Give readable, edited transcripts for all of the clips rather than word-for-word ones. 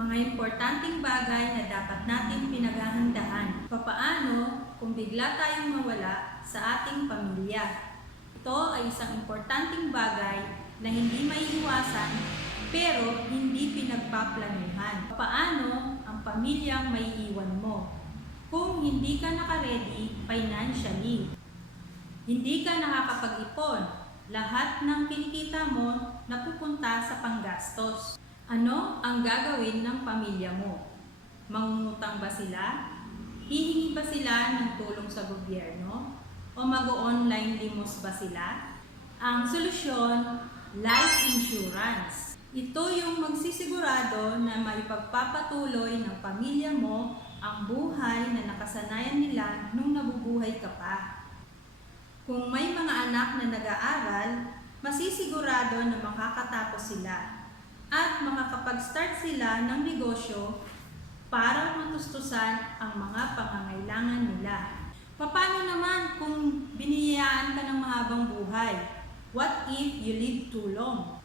Mga importanteng bagay na dapat natin pinaghahandaan. Papaano kung bigla tayong mawala sa ating pamilya? Ito ay isang importanteng bagay na hindi maiiwasan pero hindi pinagpaplanuhan. Papaano ang pamilyang maiiwan mo kung hindi ka nakaredy financially? Hindi ka nakakapag-ipon. Lahat ng kinikita mo napupunta sa panggastos. Ano ang gagawin ng pamilya mo? Mangungutang ba sila? Hihingi ba sila ng tulong sa gobyerno? O mag-online limos ba sila? Ang solusyon, life insurance. Ito yung magsisigurado na maipagpapatuloy ng pamilya mo ang buhay na nakasanayan nila nung nabubuhay ka pa. Kung may mga anak na nag-aaral, masisigurado na makakatapos sila at makakapag-start sila ng negosyo para matustusan ang mga pangangailangan nila. Paano naman kung biniyayaan ka ng mahabang buhay? What if you live too long?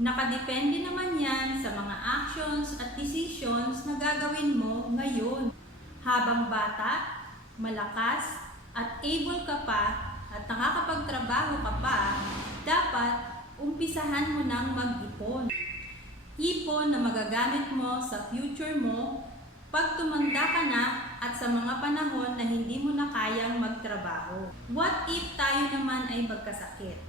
Nakadepende naman yan sa mga actions at decisions na gagawin mo ngayon. Habang bata, malakas, at able ka pa, at nakakapagtrabaho ka pa, dapat umpisahan mo nang mag-ipon. Ipon na magagamit mo sa future mo pag tumanda ka na at sa mga panahon na hindi mo na kayang magtrabaho. What if tayo naman ay magkasakit?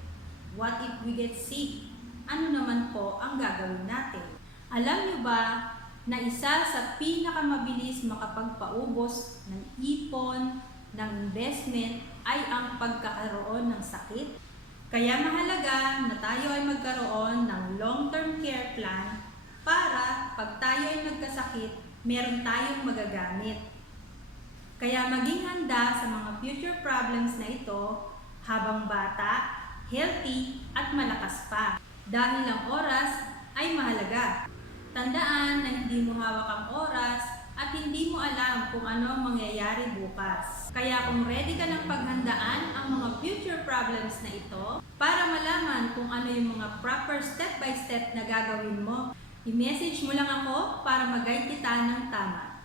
What if we get sick? Ano naman po ang gagawin natin? Alam niyo ba na isa sa pinakamabilis makapagpaubos ng ipon, ng investment ay ang pagkakaroon ng sakit? Kaya mahalaga na tayo ay magkaroon ng long-term care plan para pag tayo ay nagkasakit, meron tayong magagamit. Kaya maging handa sa mga future problems na ito habang bata, healthy at malakas pa. Dahil ang oras ay mahalaga. Tandaan na hindi mo hawak ang oras at hindi mo alam kung ano ang mangyayari bukas. Kaya kung ready ka ng paghandaan ang mga future problems na ito, para malaman kung ano yung mga proper step-by-step na gagawin mo, i-message mo lang ako para mag-guide kita ng tama.